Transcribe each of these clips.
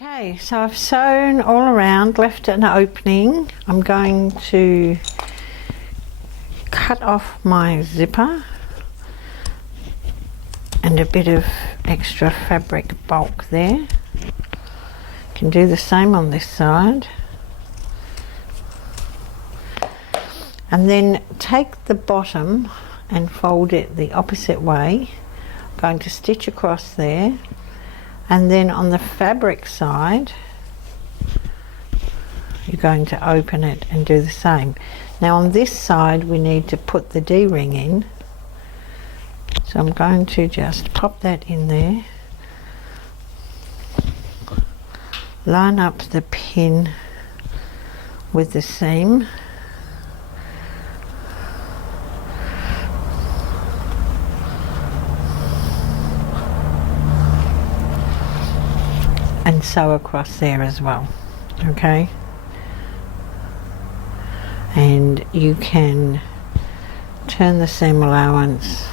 Okay, so I've sewn all around, left an opening. I'm going to cut off my zipper and a bit of extra fabric bulk there. Can do the same on this side. And then take the bottom and fold it the opposite way. I'm going to stitch across there. And then on the fabric side, you're going to open it and do the same. Now on this side, we need to put the D-ring in. So I'm going to just pop that in there. Line up the pin with the seam. And sew across there as well, okay? And you can turn the seam allowance,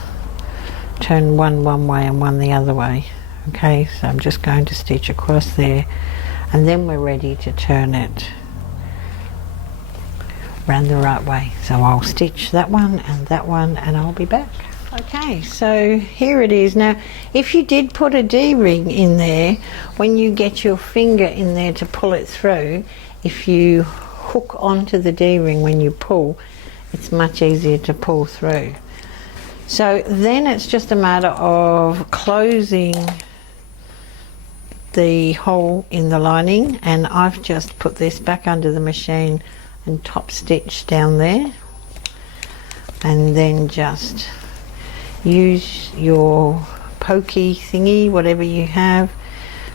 turn one way and one the other way, okay? So I'm just going to stitch across there, and then we're ready to turn it round the right way. So I'll stitch that one and I'll be back. Okay, so here it is. Now, if you did put a D-ring in there, when you get your finger in there to pull it through, if you hook onto the D-ring when you pull, it's much easier to pull through. So then it's just a matter of closing the hole in the lining, and I've just put this back under the machine and top stitch down there, and then just use your pokey thingy, whatever you have.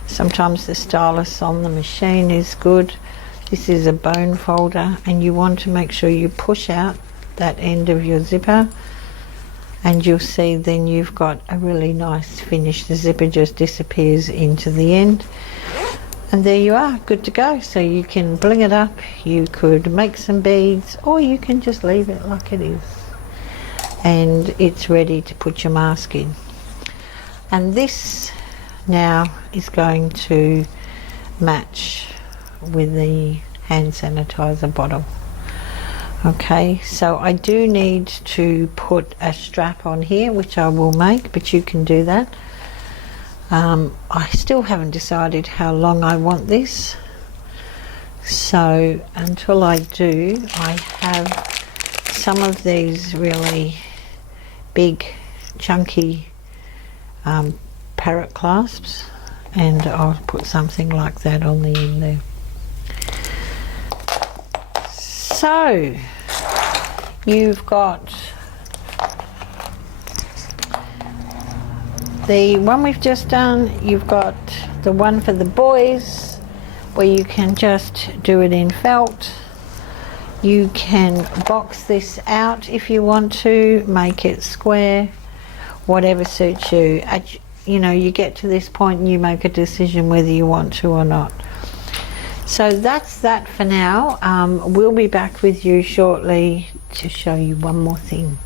Sometimes the stylus on the machine is good. This is a bone folder, and you want to make sure you push out that end of your zipper, and you'll see then you've got a really nice finish. The zipper just disappears into the end, and there you are, good to go. So you can bling it up, you could make some beads, or you can just leave it like it is, and it's ready to put your mask in. And this now is going to match with the hand sanitizer bottle. Okay, so I do need to put a strap on here, which I will make, but you can do that. I still haven't decided how long I want this, so until I do, I have some of these really big chunky parrot clasps, and I'll put something like that on the end there. So you've got the one we've just done, you've got the one for the boys where you can just do it in felt. You can box this out if you want to, make it square, whatever suits you. You know, you get to this point and you make a decision whether you want to or not. So that's that for now. We'll be back with you shortly to show you one more thing.